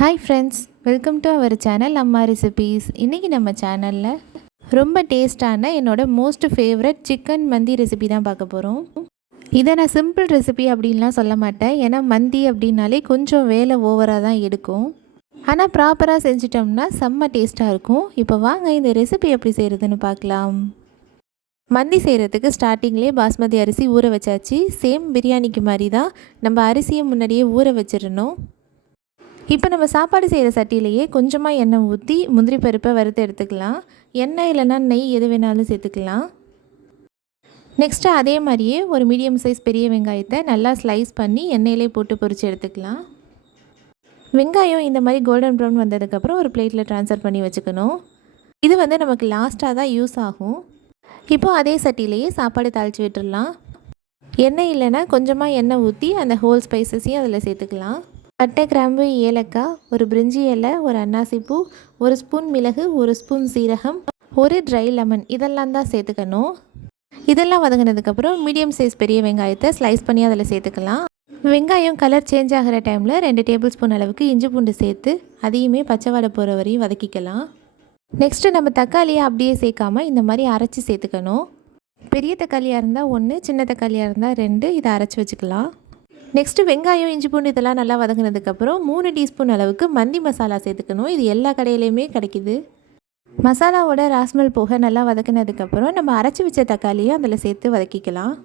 Hi friends, welcome to our channel AmmA recipes. இன்னைக்கு நம்ம சேனல்ல ரொம்ப டேஸ்டான என்னோட மோஸ்ட் ஃபேவரட் சிக்கன் மந்தி ரெசிபி தான் பார்க்க போறோம். இதை நான் சிம்பிள் ரெசிபி அப்படின்லாம் சொல்ல மாட்டேன். ஏன்னா மந்தி அப்படின்னாலே கொஞ்சம் வேலை ஓவராக தான் எடுக்கும். ஆனால் ப்ராப்பராக செஞ்சிட்டோம்னா செம்ம டேஸ்ட்டாக இருக்கும். இப்போ வாங்க இந்த ரெசிபி எப்படி செய்கிறதுன்னு பார்க்கலாம். மந்தி செய்கிறதுக்கு ஸ்டார்டிங்லேயே பாஸ்மதி அரிசி ஊற வச்சாச்சு. சேம் பிரியாணிக்கு மாதிரி தான் நம்ம அரிசியை முன்னாடியே ஊற வச்சிடணும். இப்போ நம்ம சாப்பாடு செய்கிற சட்டியிலேயே கொஞ்சமாக எண்ணெய் ஊற்றி முந்திரி பருப்பை வறுத்து எடுத்துக்கலாம். எண்ணெய் இல்லைன்னா நெய் எது வேணாலும் சேர்த்துக்கலாம். நெக்ஸ்ட்டு அதே மாதிரியே ஒரு மீடியம் சைஸ் பெரிய வெங்காயத்தை நல்லா ஸ்லைஸ் பண்ணி எண்ணெயிலே போட்டு பொரித்து எடுத்துக்கலாம். வெங்காயம் இந்த மாதிரி கோல்டன் ப்ரௌன் வந்ததுக்கப்புறம் ஒரு பிளேட்டில் ட்ரான்ஸ்ஃபர் பண்ணி வச்சுக்கணும். இது நமக்கு லாஸ்ட்டாக தான் யூஸ் ஆகும். இப்போது அதே சட்டியிலேயே சாப்பாடு தாளித்து விட்டுடலாம். எண்ணெய் இல்லைன்னா கொஞ்சமாக எண்ணெய் ஊற்றி அந்த ஹோல் ஸ்பைசஸையும் அதில் சேர்த்துக்கலாம். பட்டை, கிராம்பு, ஏலக்காய், ஒரு பிரிஞ்சி இலை, ஒரு அன்னாசி பூ, ஒரு ஸ்பூன் மிளகு, ஒரு ஸ்பூன் சீரகம், ஒரு ட்ரை லெமன் இதெல்லாம் தான் சேர்த்துக்கணும். இதெல்லாம் வதங்கினதுக்கப்புறம் மீடியம் சைஸ் பெரிய வெங்காயத்தை ஸ்லைஸ் பண்ணி அதில் சேர்த்துக்கலாம். வெங்காயம் கலர் சேஞ்ச் ஆகிற டைமில் 2 டேபிள் ஸ்பூன் அளவுக்கு இஞ்சி பூண்டு சேர்த்து அதையுமே பச்சை வாடை போகிற வரையும் வதக்கிக்கலாம். நெக்ஸ்ட்டு நம்ம தக்காளியை அப்படியே சேர்க்காமல் இந்த மாதிரி அரைச்சி சேர்த்துக்கணும். பெரிய தக்காளியாக இருந்தால் 1, சின்ன தக்காளியாக இருந்தால் 2, இதை அரைச்சி வச்சுக்கலாம். நெக்ஸ்ட்டு வெங்காயம், இஞ்சி பூண்டு இதெல்லாம் நல்லா வதங்கினதுக்கப்புறம் 3 டீஸ்பூன் அளவுக்கு மந்தி மசாலா சேர்த்துக்கணும். இது எல்லா கடையிலையுமே கிடைக்கிது. மசாலாவோட ராஸ்மல் போக நல்லா வதக்கினதுக்கப்புறம் நம்ம அரைச்சி வச்ச தக்காளியை அதில் சேர்த்து வதக்கிக்கலாம்.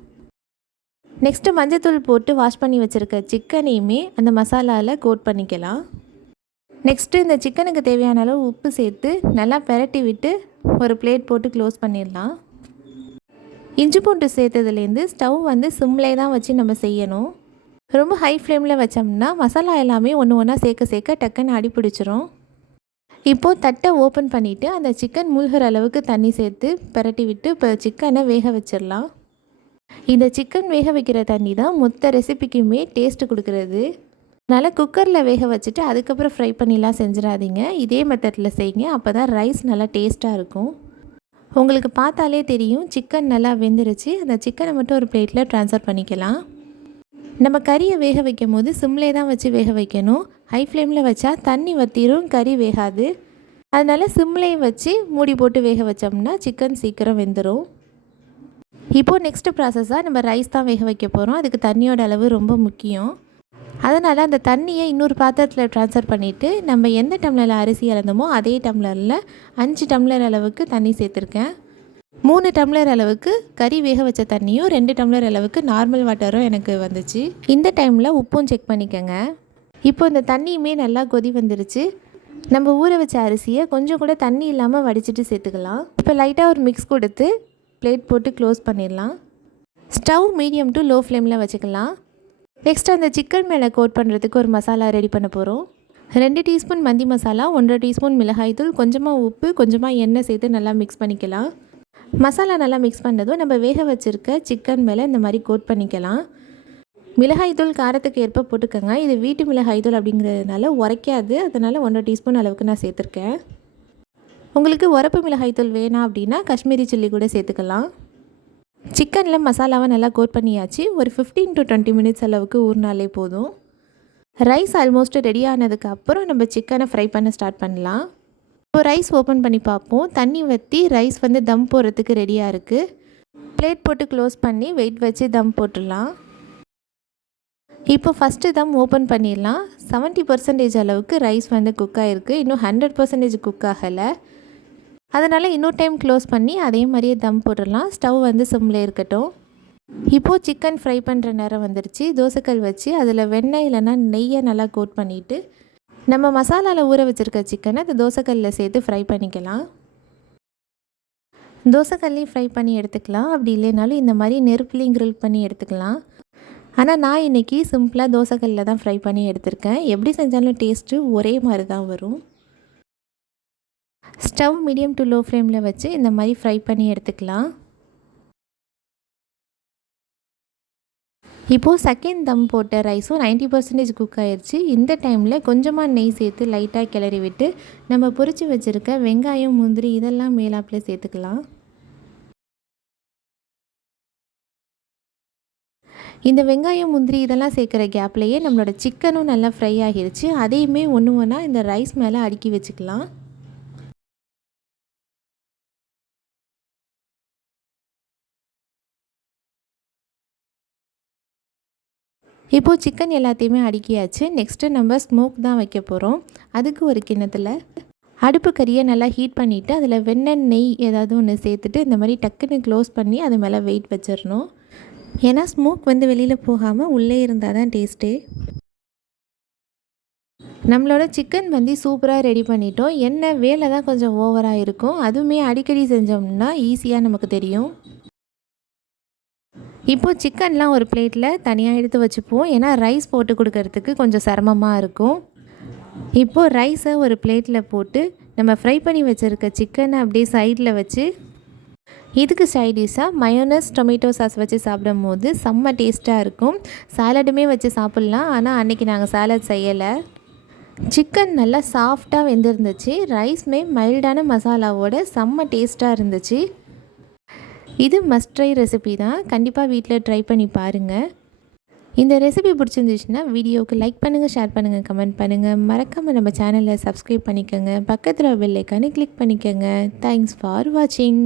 நெக்ஸ்ட்டு மஞ்சத்தூள் போட்டு வாஷ் பண்ணி வச்சுருக்க சிக்கனையுமே அந்த மசாலாவில் கோட் பண்ணிக்கலாம். நெக்ஸ்ட்டு இந்த சிக்கனுக்கு தேவையான அளவு உப்பு சேர்த்து நல்லா பெரட்டி விட்டு ஒரு பிளேட் போட்டு க்ளோஸ் பண்ணிடலாம். இஞ்சி பூண்டு சேர்த்ததுலேருந்து ஸ்டவ் சிம்லே தான் வச்சு நம்ம செய்யணும். ரொம்ப ஹை ஃப்ளேமில் வச்சோம்னா மசாலா எல்லாமே ஒன்று ஒன்றா சேர்க்க டக்குன்னு அடி பிடிச்சிரும். இப்போது தட்டை ஓப்பன் பண்ணிவிட்டு அந்த சிக்கன் மூழ்கிற அளவுக்கு தண்ணி சேர்த்து பெரட்டி விட்டு இப்போ சிக்கனை வேக வச்சிடலாம். இந்த சிக்கன் வேக வைக்கிற தண்ணி தான் மொத்த ரெசிபிக்குமே டேஸ்ட்டு கொடுக்குறது. அதனால் குக்கரில் வேக வச்சுட்டு அதுக்கப்புறம் ஃப்ரை பண்ணிலாம் செஞ்சிடாதீங்க. இதே மெத்தடில் செய்யுங்க. அப்போ தான் ரைஸ் நல்லா டேஸ்ட்டாக இருக்கும். உங்களுக்கு பார்த்தாலே தெரியும் சிக்கன் நல்லா வெந்துருச்சு. அந்த சிக்கனை மட்டும் ஒரு பிளேட்டில் ட்ரான்ஸ்ஃபர் பண்ணிக்கலாம். நம்ம கறியை வேக வைக்கும் போது சிம்லே தான் வச்சு வேக வைக்கணும். ஹை ஃப்ளேமில் வச்சா தண்ணி வற்றிரும், கறி வேகாது. அதனால் சிம்லேயும் வச்சு மூடி போட்டு வேக வச்சோம்னா சிக்கன் சீக்கிரம் வெந்துடும். இப்போது நெக்ஸ்ட்டு ப்ராசஸாக நம்ம ரைஸ் தான் வேக வைக்க போகிறோம். அதுக்கு தண்ணியோட அளவு ரொம்ப முக்கியம். அதனால் அந்த தண்ணியை இன்னொரு பாத்திரத்தில் ட்ரான்ஸ்ஃபர் பண்ணிவிட்டு நம்ம எந்த டம்ளரில் அரிசி அளந்தோமோ அதே டம்ளரில் 5 டம்ளர் அளவுக்கு தண்ணி சேர்த்துருக்கேன். 3 டம்ளர் அளவுக்கு கறி வேக வச்ச தண்ணியும் 2 டம்ளர் அளவுக்கு நார்மல் வாட்டரும் எனக்கு வந்துச்சு. இந்த டைமில் உப்பும் செக் பண்ணிக்கோங்க. இப்போ இந்த தண்ணியுமே நல்லா கொதி வந்துருச்சு. நம்ம ஊற வச்ச அரிசியை கொஞ்சம் கூட தண்ணி இல்லாமல் வடிச்சிட்டு சேர்த்துக்கலாம். இப்போ லைட்டாக ஒரு மிக்ஸ் கொடுத்து பிளேட் போட்டு க்ளோஸ் பண்ணிடலாம். ஸ்டவ் மீடியம் டு லோ ஃப்ளேமில் வச்சுக்கலாம். நெக்ஸ்ட் அந்த சிக்கன் மேலே கோட் பண்ணுறதுக்கு ஒரு மசாலா ரெடி பண்ண போகிறோம். 2 டீஸ்பூன் மந்தி மசாலா, 1.5 டீஸ்பூன் மிளகாய்த்தூள், கொஞ்சமாக உப்பு, கொஞ்சமாக எண்ணெய் சேர்த்து நல்லா மிக்ஸ் பண்ணிக்கலாம். மசாலா நல்லா மிக்ஸ் பண்ணதும் நம்ம வேக வச்சுருக்க சிக்கன் மேலே இந்த மாதிரி கோட் பண்ணிக்கலாம். மிளகாய்த்தூள் காரத்துக்கு ஏற்ப போட்டுக்கோங்க. இது வீட்டு மிளகாய்த்தூள் அப்படிங்கிறதுனால உரைக்காது. அதனால் 1.5 டீஸ்பூன் அளவுக்கு நான் சேர்த்துருக்கேன். உங்களுக்கு உரப்பு மிளகாய்த்தூள் வேணாம் அப்படின்னா காஷ்மீரி சில்லி கூட சேர்த்துக்கலாம். சிக்கனில் மசாலாவை நல்லா கோட் பண்ணியாச்சு. ஒரு 15 to 20 மினிட்ஸ் அளவுக்கு ஊறினாலே போதும். ரைஸ் ஆல்மோஸ்ட் ரெடி ஆனதுக்கு அப்புறம் நம்ம சிக்கனை ஃப்ரை பண்ண ஸ்டார்ட் பண்ணலாம். இப்போ ரைஸ் ஓப்பன் பண்ணி பார்ப்போம். தண்ணி வற்றி ரைஸ் தம் போடுறதுக்கு ரெடியாக இருக்குது. பிளேட் போட்டு க்ளோஸ் பண்ணி வெயிட் வச்சு தம் போட்டுடலாம். இப்போ ஃபஸ்ட்டு தம் ஓப்பன் பண்ணிடலாம். 70% அளவுக்கு ரைஸ் குக் ஆகிருக்கு. இன்னும் 100% குக் ஆகலை. அதனால் இன்னொரு டைம் க்ளோஸ் பண்ணி அதே மாதிரியே தம் போட்டுடலாம். ஸ்டவ் சிம்லே இருக்கட்டும். இப்போது சிக்கன் ஃப்ரை பண்ணுற நேரம் வந்துருச்சு. தோசைக்கல் வச்சு அதில் வெண்ணெய் இல்லைன்னா நெய்யை நல்லா கோட் பண்ணிவிட்டு நம்ம மசாலாவில் ஊற வச்சுருக்க சிக்கனை அந்த தோசைக்கல்லில் சேர்த்து ஃப்ரை பண்ணிக்கலாம். தோசைக்கல்லையும் ஃப்ரை பண்ணி எடுத்துக்கலாம். அப்படி இல்லைனாலும் இந்த மாதிரி நெருப்புலையும் கிரில் பண்ணி எடுத்துக்கலாம். ஆனால் நான் இன்றைக்கி சிம்பிளாக தோசைக்கல்லில் தான் ஃப்ரை பண்ணி எடுத்திருக்கேன். எப்படி செஞ்சாலும் டேஸ்ட்டு ஒரே மாதிரி தான் வரும். ஸ்டவ் மீடியம் டு லோ ஃப்ளேமில் வச்சு இந்த மாதிரி ஃப்ரை பண்ணி எடுத்துக்கலாம். இப்போது செகண்ட் தம் போட்ட ரைஸும் 90% குக் ஆயிடுச்சு. இந்த டைமில் கொஞ்சமாக நெய் சேர்த்து லைட்டாக கிளறி விட்டு நம்ம பொரித்து வச்சுருக்க வெங்காயம், முந்திரி இதெல்லாம் மேலாப்பில் சேர்த்துக்கலாம். இந்த வெங்காயம் முந்திரி இதெல்லாம் சேர்க்குற கேப்லேயே நம்மளோட சிக்கனும் நல்லா ஃப்ரை ஆகிடுச்சு. அதையுமே ஒன்று ஒன்றா இந்த ரைஸ் மேலே அடுக்கி வச்சுக்கலாம். இப்போது சிக்கன் எல்லாத்தையுமே அடுக்கியாச்சு. நெக்ஸ்ட்டு நம்ம ஸ்மோக் தான் வைக்க போகிறோம். அதுக்கு ஒரு கிண்ணத்தில் அடுப்பு கறியை நல்லா ஹீட் பண்ணிவிட்டு அதில் வெண்ணெய் நெய் ஏதாவது ஒன்று சேர்த்துட்டு இந்த மாதிரி டக்குன்னு க்ளோஸ் பண்ணி அது மேலே வெயிட் வச்சிடணும். ஏன்னா ஸ்மோக் வந்து வெளியில் போகாமல் உள்ளே இருந்தால் தான் டேஸ்ட்டே. நம்மளோட சிக்கன் வந்து சூப்பராக ரெடி பண்ணிட்டோம். என்ன வேலை தான் கொஞ்சம் ஓவராக இருக்கும், அதுவுமே அடிக்கடி செஞ்சோம்னா ஈஸியாக நமக்கு தெரியும். இப்போது சிக்கன்லாம் ஒரு பிளேட்டில் தனியாக எடுத்து வச்சுப்போம். ஏன்னா ரைஸ் போட்டு கொடுக்கறதுக்கு கொஞ்சம் சிரமமாக இருக்கும். இப்போது ரைஸை ஒரு பிளேட்டில் போட்டு நம்ம ஃப்ரை பண்ணி வச்சுருக்க சிக்கனை அப்படியே சைடில் வச்சு இதுக்கு சைடிஷாக மயோனஸ் டொமேட்டோ சாஸ் வச்சு சாப்பிடும் போது செம்ம டேஸ்ட்டாக இருக்கும். சாலடுமே வச்சு சாப்பிட்லாம். ஆனால் அன்றைக்கி நாங்கள் சாலட் செய்யலை. சிக்கன் நல்லா சாஃப்டாக வெந்திருந்துச்சு. ரைஸ்மே மைல்டான மசாலாவோட செம்ம டேஸ்ட்டாக இருந்துச்சு. இது மஸ்ட் ட்ரை ரெசிபி தான். கண்டிப்பாக வீட்டில் ட்ரை பண்ணி பாருங்கள். இந்த ரெசிபி பிடிச்சிருந்துச்சுன்னா வீடியோவுக்கு லைக் பண்ணுங்கள், ஷேர் பண்ணுங்கள், கமெண்ட் பண்ணுங்கள். மறக்காமல் நம்ம சேனலை சப்ஸ்கிரைப் பண்ணிக்கோங்க. பக்கத்தில் பெல் ஐக்கானை கிளிக் பண்ணிக்கோங்க. தேங்க்ஸ் ஃபார் வாட்சிங்.